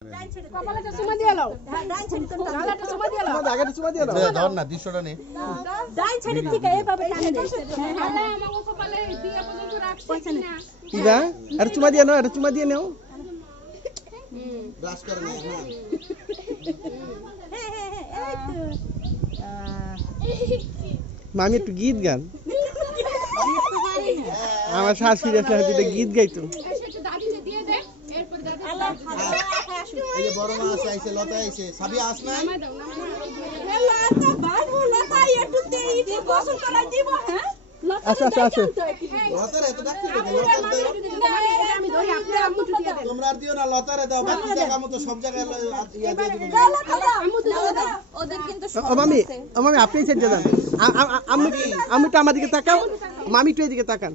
কপালে চুমা দিয়ে নাও। হ্যাঁ ডান ছেড়ে তো গালাটা চুমা দিয়ে নাও। তোমার আগে চুমা দিয়ে নাও। ধর না 200 টা নে। ডান ছেড়ে থেকে এইভাবে টানে দে। আরে আমাগো কপালে দিয়া পর্যন্ত রাখছি না। কি দা? আরে চুমা দিয়ে নাও, আরে চুমা দিয়ে নাও। ব্রাশ করে নাও। হ্যাঁ হ্যাঁ হ্যাঁ এই তো মামি একটু গীত গান। আমার শাশুড়ি আছে হয়তো গীত গাইতো। দাদিকে দিয়ে দে এরপর দাদি এই যে বড় মা আইছে লতা আইছে সাবি আস না লতা বাবু লতা একটু দেই দি গোসল করাই দিব হ্যাঁ আচ্ছা আচ্ছা আচ্ছা লতা রে তো ডাকতে দে লতা আমি ধরি আপনি আম্মু দিয়ে দেন তোমরা আর দিও না লতা রে দাও বাকি জায়গা মতো সব জায়গায় ইয়া দিয়ে দিব আম্মু দিয়ে দাও ওদের কিন্তু সব মামি মামি আপনি সেট দেন আম্মু তো আমার দিকে তাকাও মামি তো এদিকে তাকান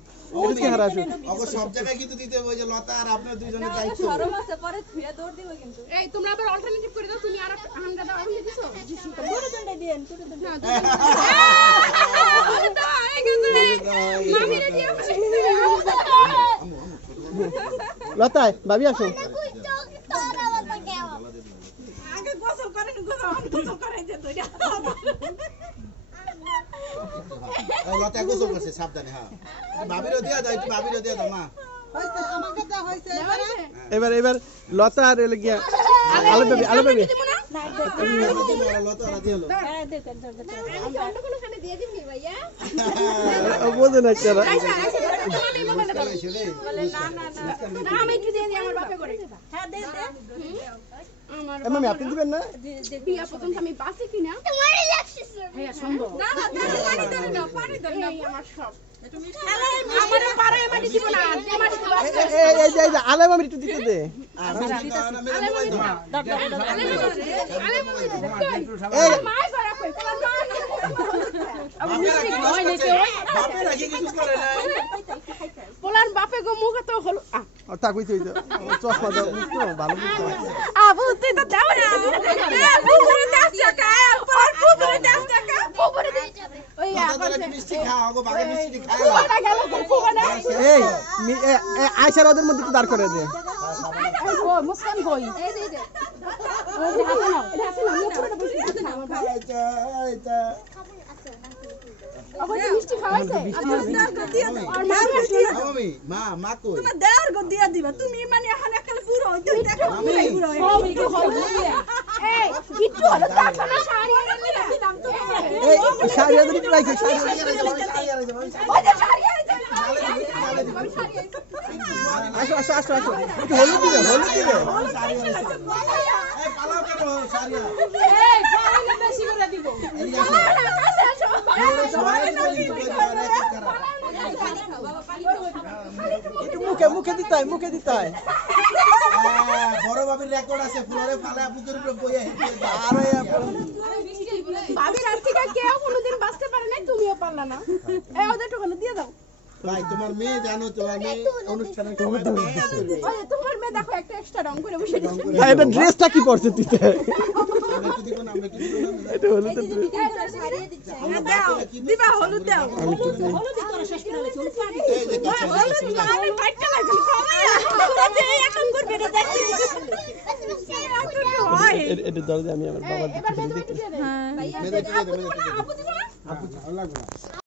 এদিকে হারাসু ওগো সব জায়গায় কিন্তু দিতে ওই যে লতা আর আপনার দুইজনের দায়িত্ব শরম আছে পরে ধুইয়া দৌড় দিব কিন্তু এই তোমরা আবার অল্টারনেটিভ করে দাও তুমি আর হাঙ্গা দাও আমি দিছো দুটো দন্ডে দেন দুটো দন্ডে না দাও এই গেছে মামি রে দিয়ে লতা ভাবি আসো আগে গোসল করেন গোসল করাই যে দুইটা লতা গোসল করছে সাবধানে হ্যাঁ ভাবিরও দিয়া দাও একটু ভাবিরও দিয়া দাও মা হইছে আমাকে দাও হইছে এবার লতা আর এলে গিয়া আলো বেবি লতা আর দিও হ্যাঁ দে আমি অন্য কোনো খানে দিয়ে দিবি ভাইয়া বুঝে না কেরা আমি মোবাইলটা দাও বলে না আমি একটু দিয়ে দিই আমার বাপে করে হ্যাঁ দে আমার মামি আপনি দিবেন না বিয়া পর্যন্ত আমি বাসি কিনা তোমারই লাগছে ভাইয়া সম্ভব না পানি দেন না আমার সব আমারে পারে মাটি দিব না মাটি দিব এই যে আলে মামি একটু দিতে দে এই মাই করা কই বাপে রাখি কিছু করে না পোলার বাপে গো মুখে তো হলো তা কইতে হইতো চশমা দাও মুখতো ভালো মুখতো আবু তুই তো দাও না পুকুরে দাস টাকা আর পুকুরে দাস টাকা পুকুরে দে ওই আবার মিষ্টি খাও গো বাগে মিষ্টি খাও পুকুরে গেল পুকুরে এই আয়শার ওদের মধ্যে তো দাঁড় করে দে এই গো মুসকান কই এই দে ওই যে হাতে নাও এটা হাতে নাও মুখটা বসে হাতে নাও আইতা আবার মিষ্টি খাওয়াইছে আর দিয়া দাও আর মামি মা কই তুমি দেওর গো দিয়া দিবা তুমি মানে এখন একালে পুরো হইতো দেখো পুরো সব কি হইছে এই কিট্টু হলো তাছাড়া শাড়ি এনে দিলাম তো এই শাড়ি এনে দিতে লাইছে শাড়ি ওই যে শাড়ি আইছে আসো একটু হলুদ দিবে শাড়ি এই পালাও কেন শাড়ি এই পালালে বেশি করে দিব মুখে দিতাই বড় বাবির রেকর্ড আছে ফ্লোরে ফালা বুকের উপরে বইয়া আরে বাবির আর্থিকা কেউ কোনোদিন বাঁচতে পারে না তুমিও পারলা না এই ওদের টুকুন দিয়ে দাও ভাই তোমার মেয়ে জানো তোমার মেয়ে অনুষ্ঠানে তোমার মেয়ে দেখো একটা এক্সট্রা রং করে বসে দিছে এটা ড্রেসটা কি পরছে তুই এটা হলুদ ড্রেস সারিয়ে দিচ্ছে দাও দিবা হলুদ দাও হলুদ তোরা শেষ করে লেছো হলুদ মানে ফাইটটা লাগলো সবাই এখন করবে এটা দেখতে এটা দরজা আমি আমার বাবার দিকে দেখি হ্যাঁ ভাইয়া আপু দিবা না আপু লাগবে না